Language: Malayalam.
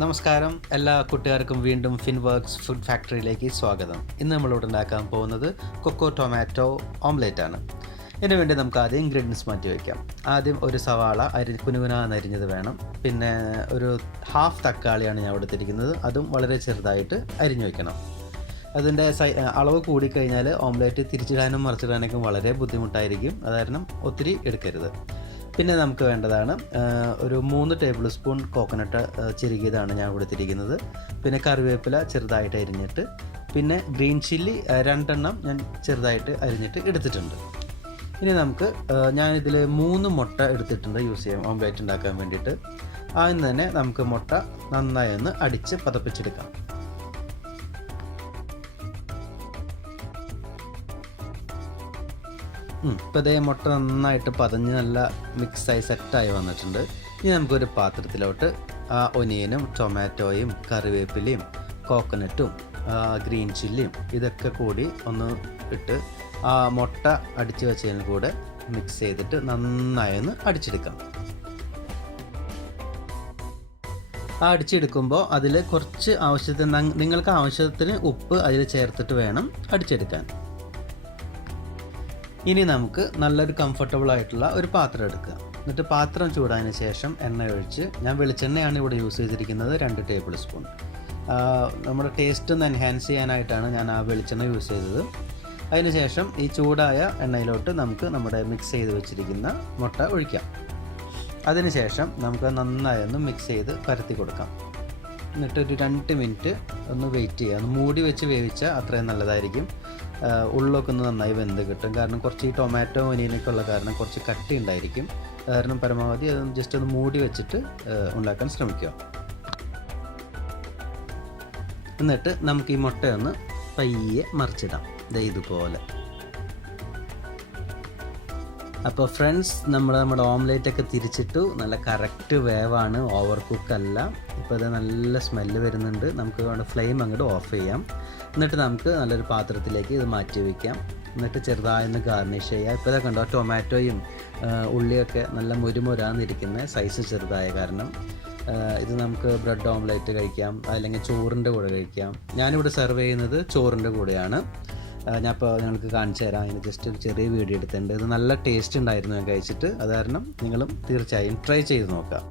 നമസ്കാരം, എല്ലാ കൂട്ടുകാർക്കും വീണ്ടും ഫിൻവർക്സ് ഫുഡ് ഫാക്ടറിയിലേക്ക് സ്വാഗതം. ഇന്ന് നമ്മളിവിടെ ഉണ്ടാക്കാൻ പോകുന്നത് കൊക്കോ-ടൊമാറ്റോ ഓംലെറ്റ് ആണ്. ഇതിനു വേണ്ടി നമുക്ക് ആദ്യം ഇൻഗ്രീഡിയൻസ് മാറ്റി വയ്ക്കാം. ആദ്യം ഒരു സവാള കുനുകുനാന്ന് അരിഞ്ഞത് വേണം. പിന്നെ ഒരു ഹാഫ് തക്കാളിയാണ് ഞാൻ എടുത്തിരിക്കുന്നത്, അതും വളരെ ചെറുതായിട്ട് അരിഞ്ഞു വയ്ക്കണം. അതിൻ്റെ അളവ് കൂടിക്കഴിഞ്ഞാൽ ഓംലെറ്റ് തിരിച്ചിടാനും മറിച്ചിടാനൊക്കെ വളരെ ബുദ്ധിമുട്ടായിരിക്കും. അത് കാരണം ഒത്തിരി എടുക്കരുത്. പിന്നെ നമുക്ക് വേണ്ടതാണ് ഒരു 3 ടേബിൾ സ്പൂൺ കോക്കനട്ട് ചിരുകിയതാണ് ഞാൻ കൊടുത്തിരിക്കുന്നത്. പിന്നെ കറിവേപ്പില ചെറുതായിട്ട് അരിഞ്ഞിട്ട്, പിന്നെ ഗ്രീൻ ചില്ലി 2 എണ്ണം ഞാൻ ചെറുതായിട്ട് അരിഞ്ഞിട്ട് എടുത്തിട്ടുണ്ട്. ഇനി നമുക്ക് ഞാനിതിൽ 3 മുട്ട എടുത്തിട്ടുണ്ട് യൂസ് ചെയ്യാം ഓംലെറ്റ് ഉണ്ടാക്കാൻ വേണ്ടിയിട്ട്. ആദ്യം തന്നെ നമുക്ക് മുട്ട നന്നായി ഒന്ന് അടിച്ച് പതപ്പിച്ചെടുക്കാം. ഇപ്പോൾ ഇതേ മുട്ട നന്നായിട്ട് പതഞ്ഞ് നല്ല മിക്സായി സെറ്റായി വന്നിട്ടുണ്ട്. ഇനി നമുക്കൊരു പാത്രത്തിലോട്ട് ഒനിയനും ടൊമാറ്റോയും കറിവേപ്പിലയും കോക്കനട്ടും ഗ്രീൻ ചില്ലിയും ഇതൊക്കെ കൂടി ഒന്ന് ഇട്ട് ആ മുട്ട അടിച്ച് വെച്ചതിന് കൂടെ മിക്സ് ചെയ്തിട്ട് നന്നായി ഒന്ന് അടിച്ചെടുക്കാം. അടിച്ചെടുക്കുമ്പോൾ അതിൽ കുറച്ച് നിങ്ങൾക്ക് ആവശ്യത്തിന് ഉപ്പ് അതിൽ ചേർത്തിട്ട് വേണം അടിച്ചെടുക്കാൻ. ഇനി നമുക്ക് നല്ലൊരു കംഫർട്ടബിൾ ആയിട്ടുള്ള ഒരു പാത്രം എടുക്കുക. എന്നിട്ട് പാത്രം ചൂടായതിന് ശേഷം എണ്ണ ഒഴിച്ച്, ഞാൻ വെളിച്ചെണ്ണയാണ് ഇവിടെ യൂസ് ചെയ്തിരിക്കുന്നത് 2 ടേബിൾ സ്പൂൺ. നമ്മുടെ ടേസ്റ്റ് ഒന്ന് എൻഹാൻസ് ചെയ്യാനായിട്ടാണ് ഞാൻ ആ വെളിച്ചെണ്ണ യൂസ് ചെയ്തത്. അതിന് ശേഷം ഈ ചൂടായ എണ്ണയിലോട്ട് നമുക്ക് നമ്മുടെ മിക്സ് ചെയ്ത് വെച്ചിരിക്കുന്ന മുട്ട ഒഴിക്കാം. അതിന് ശേഷം നമുക്ക് നന്നായി ഒന്ന് മിക്സ് ചെയ്ത് പരത്തി കൊടുക്കാം. എന്നിട്ടൊരു 2 മിനിറ്റ് ഒന്ന് വെയിറ്റ് ചെയ്യുക. ഒന്ന് മൂടി വെച്ച് വേവിച്ചാൽ അത്രയും നല്ലതായിരിക്കും. ഉള്ളൊക്കെ ഒന്ന് നന്നായി വെന്ത് കിട്ടും. കാരണം കുറച്ച് ഈ ടൊമാറ്റോ ഒനിയനൊക്കെ ഉള്ള കാരണം കുറച്ച് കട്ടി ഉണ്ടായിരിക്കും. കാരണം പരമാവധി അത് ജസ്റ്റ് ഒന്ന് മൂടി വെച്ചിട്ട് ഉണ്ടാക്കാൻ ശ്രമിക്കുക. എന്നിട്ട് നമുക്ക് ഈ മുട്ടയൊന്ന് പയ്യെ മറിച്ചിടാം, ഇതുപോലെ. അപ്പോൾ ഫ്രണ്ട്സ്, നമ്മുടെ ഓംലെറ്റൊക്കെ തിരിച്ചിട്ടു. നല്ല കറക്റ്റ് വേവാണ്, ഓവർ കുക്കല്ല. ഇപ്പോൾ ഇത് നല്ല സ്മെല്ല് വരുന്നുണ്ട്. നമുക്ക് ഫ്ലെയിം അങ്ങോട്ട് ഓഫ് ചെയ്യാം. എന്നിട്ട് നമുക്ക് നല്ലൊരു പാത്രത്തിലേക്ക് ഇത് മാറ്റി വയ്ക്കാം. എന്നിട്ട് ചെറുതായൊന്ന് ഗാർണിഷ് ചെയ്യുക. ഇപ്പോൾ ഇതൊക്കെ കണ്ടോ, ടൊമാറ്റോയും ഉള്ളിയൊക്കെ നല്ല മുരുമുരാന്നിരിക്കുന്ന സൈസ് ചെറുതായ കാരണം ഇത് നമുക്ക് ബ്രെഡ് ഓംലെറ്റ് കഴിക്കാം, അല്ലെങ്കിൽ ചോറിൻ്റെ കൂടെ കഴിക്കാം. ഞാനിവിടെ സെർവ് ചെയ്യുന്നത് ചോറിൻ്റെ കൂടെയാണ്. ഞാനിപ്പോൾ നിങ്ങൾക്ക് കാണിച്ചു തരാം. അതിന് ജസ്റ്റ് ഒരു ചെറിയ വീഡിയോ എടുത്തിട്ടുണ്ട്. ഇത് നല്ല ടേസ്റ്റ് ഉണ്ടായിരുന്നു ഞാൻ കഴിച്ചിട്ട്. അത് കാരണം നിങ്ങളും തീർച്ചയായും ട്രൈ ചെയ്ത് നോക്കാം.